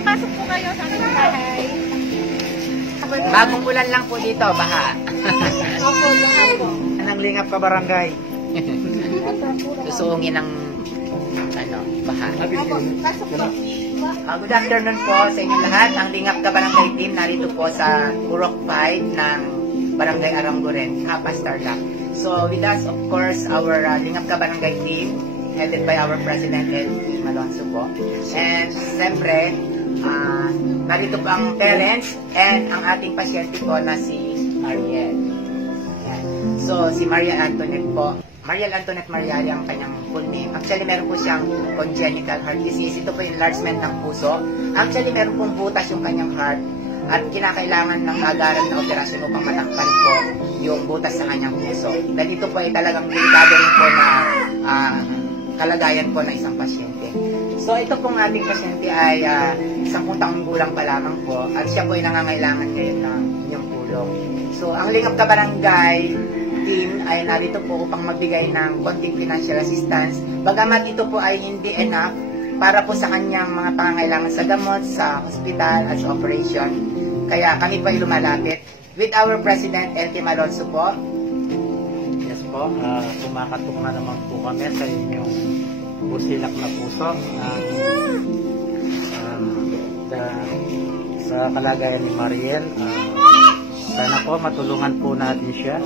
papasok po kayo sa aming bahay. Bagong ulan lang po dito, baha. Opo, baha po. Anong Lingap ka barangay? Susuungin ng baha. Opo, pasok po. Good afternoon po sa inyong lahat. Ang Lingap ka Barangay Team narito po sa Purok 5 ng Barangay Aranguren, Kapas Tarlac. So with us, of course, our Lingap ka Barangay Team headed by our President L.T. Malonzo po. And siyempre, narito po ang parents and ang ating pasyente po na si Mariel. Yan. So si Maria Antoinette po. Mariel Antoinette Mariali ang kanyang full name. Actually, meron po siyang congenital heart disease. Ito po enlargement ng puso. Actually, meron pong butas yung kanyang heart at kinakailangan ng agaran na operasyon upang matakpan po yung butas sa kanyang puso. Dahil ito po ay talagang delikado rin po na kalagayan po ng isang pasyente. So, ito pong ating pasyente ay 10 taong gulang pa lamang po at siya po ay nangangailangan ngayon ng inyong tulong. So, ang Lingap ka Barangay Team ay narito po upang magbigay ng konting financial assistance. Bagamat ito po ay hindi enough para po sa kanyang mga pangangailangan sa gamot, sa hospital at sa operation. Kaya kami po ay lumalapit with our President L.T. Malonzo po. Yes po, kumakatok na naman po kami sa inyong busilak na puso. Sa kalagayan ni Mariel, sana po matulungan po natin siya.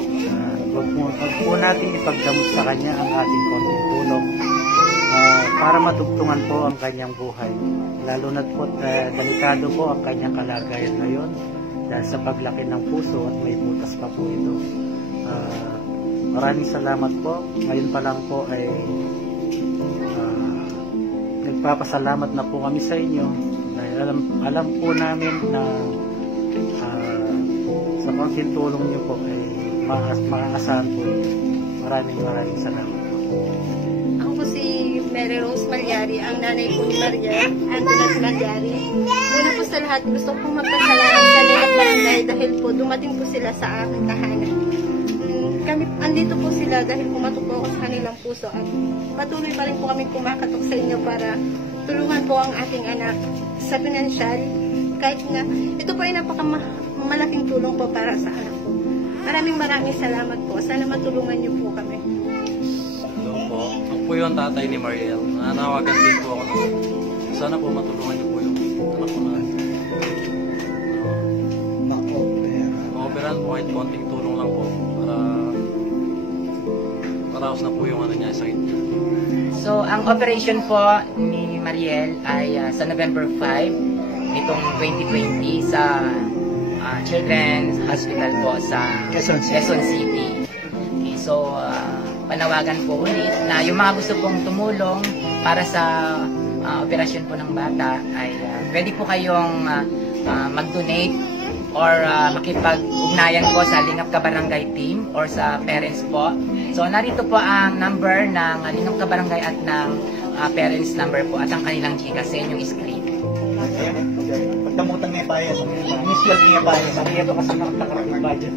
Huwag po natin ipagdamot sa kanya ang ating konting tulong para matugtungan po ang kanyang buhay. Lalo na po, delikado po ang kanyang kalagayan ngayon dahil sa paglaki ng puso at may butas pa po ito. Maraming salamat po. Ngayon pa lang po ay nagpapasalamat na po kami sa inyo dahil alam po namin na sa konting tulong niyo po ay maaasahan po. Maraming salamat po. Ako po si Mary Rose Malyari, ang nanay po ni Maria Antoinette Malyari. Una po sa lahat, gusto ko magpasalamat sa Lingap Barangay dahil po dumating po sila sa aking tahanan. Andito po sila dahil pumatok po ako sa kanilang puso at patuloy pa rin po kami kumakatok sa inyo para tulungan po ang ating anak sa pinansyal. Kahit na ito po ay malaking tulong po para sa anak ko. Maraming salamat po. Sana matulungan niyo po kami. Hello po. Ako po yung tatay ni Mariel. Nanawagan din po ako. Sana po matulungan niyo po yung anak ko na. Ma-operahan po kahit konting tulong lang po para paraos na po yung niya, sakit niya. So, ang operation po ni Mariel ay sa November 5 nitong 2020 sa Children's Hospital po sa Quezon City. Okay, so, panawagan po ulit na yung mga gusto pong tumulong para sa operasyon po ng bata ay pwede po kayong mag-donate or makipag-ugnayan po sa Lingap ka Barangay Team or sa parents po. So, narito po ang number ng Lingap ka Barangay at ng parents number po at ang kanilang chika sa inyong screen. Pagdamutan niya tayo, initial niya tayo, sabi niya ito kasi nakatakarang budget.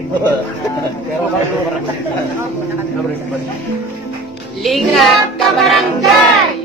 Pero Lingap ka Barangay!